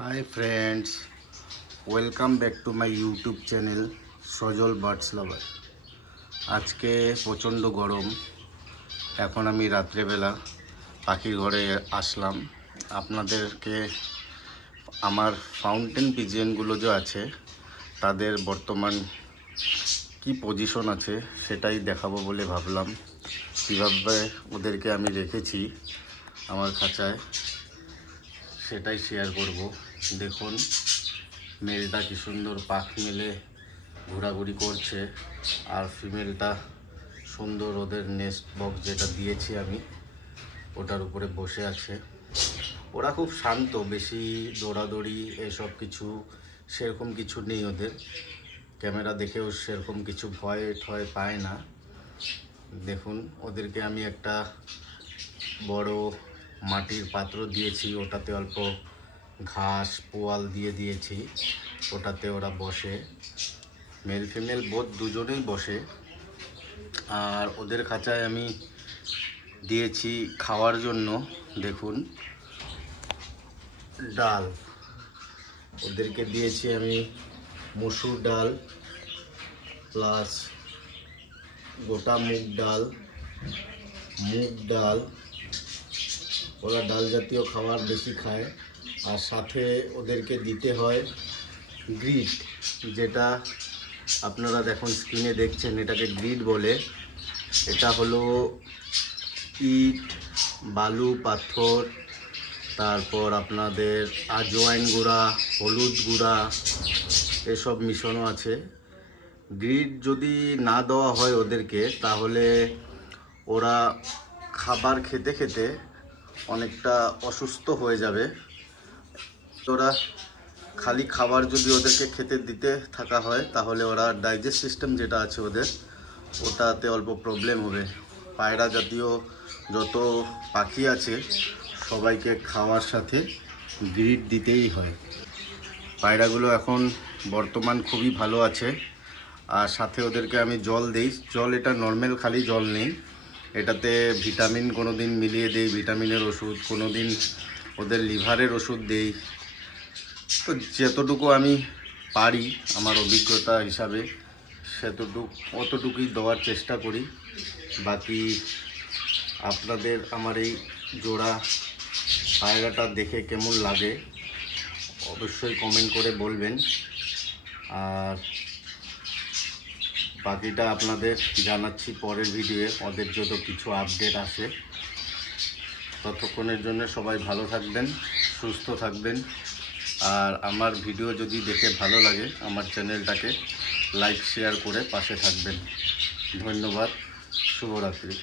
Hi friends, welcome back to my YouTube channel Sajal birds lover. আজকে প্রচণ্ড গরম। এখন আমি রাত্রেবেলা পাখির ঘরে আসলাম আপনাদেরকে আমার ফাউন্টেন পিজিয়নগুলো যে আছে তাদের বর্তমান কি পজিশন আছে সেটাই দেখাবো বলে ভাবলাম। কীভাবে ওদেরকে আমি রেখেছি আমার খাঁচায় সেটাই শেয়ার করব। দেখুন মেলটা কি সুন্দর পাখ মেলে ঘোরাঘুরি করছে, আর ফিমেলটা সুন্দর ওদের নেস্ট বক্স যেটা দিয়েছি আমি ওটার উপরে বসে আছে। ওরা খুব শান্ত, বেশি দৌড়াদৌড়ি এসব কিছু সেরকম কিছু নেই ওদের। ক্যামেরা দেখেও সেরকম কিছু ভয় ঠয় পায় না। দেখুন ওদেরকে আমি একটা বড় মাটির পাত্র দিয়েছি, ওটাতে অল্প ঘাস পোয়াল দিয়ে দিয়েছি, ওটাতে ওরা বসে। মেল ফিমেল বোধ দুজনেই বসে। আর ওদের খাঁচায় আমি দিয়েছি খাওয়ার জন্য, দেখুন ডাল। ওদেরকে দিয়েছি আমি মসুর ডাল প্লাস গোটা মুগ ডাল, মুগ ডাল। ওরা ডাল জাতীয় খাবার বেশি খায়। আর সাথে ওদেরকে দিতে হয় গ্রিট, যেটা আপনারা দেখুন স্ক্রিনে দেখছেন, এটাকে গ্রিট বলে। এটা হলো ইট, বালু, পাথর, তারপর আপনাদের আজওয়াইন গুঁড়া, হলুদ গুঁড়া এসব মিশানো আছে। গ্রিট যদি না দেওয়া হয় ওদেরকে, তাহলে ওরা খাবার খেতে খেতে অনেকটা অসুস্থ হয়ে যাবে। ওরা খালি খাবার যদি ওদেরকে খেতে দিতে থাকা হয়, তাহলে ওরা ডাইজেস্ট সিস্টেম যেটা আছে ওদের, ওটাতে অল্প প্রবলেম হবে। পায়রা জাতীয় যত পাখি আছে সবাইকে খাওয়ার সাথে গ্রিট দিতেই হয়। পায়রাগুলো এখন বর্তমান খুবই ভালো আছে। আর সাথে ওদেরকে আমি জল দেই। জল এটা নর্মাল খালি জল নেই, এটাতে ভিটামিন কোনো দিন মিলিয়ে দেই, ভিটামিনের ওষুধ, কোনো দিন ওদের লিভারের ওষুধ দেই। তো যতটুকু আমি পারি আমার অভিজ্ঞতা হিসাবে অতটুকুই দেওয়ার চেষ্টা করি। বাকি আপনাদের আমার এই জোড়া পায়রাটা দেখে কেমন লাগে অবশ্যই কমেন্ট করে বলবেন। আর বাকিটা আপনাদের জানাচ্ছি পরের ভিডিওয়ে, ওদের যত কিছু আপডেট আসে। ততক্ষণের জন্য সবাই ভালো থাকবেন, সুস্থ থাকবেন। আর আমার ভিডিও যদি দেখে ভালো লাগে আমার চ্যানেলটাকে লাইক শেয়ার করে পাশে থাকবেন। ধন্যবাদ, শুভরাত্রি।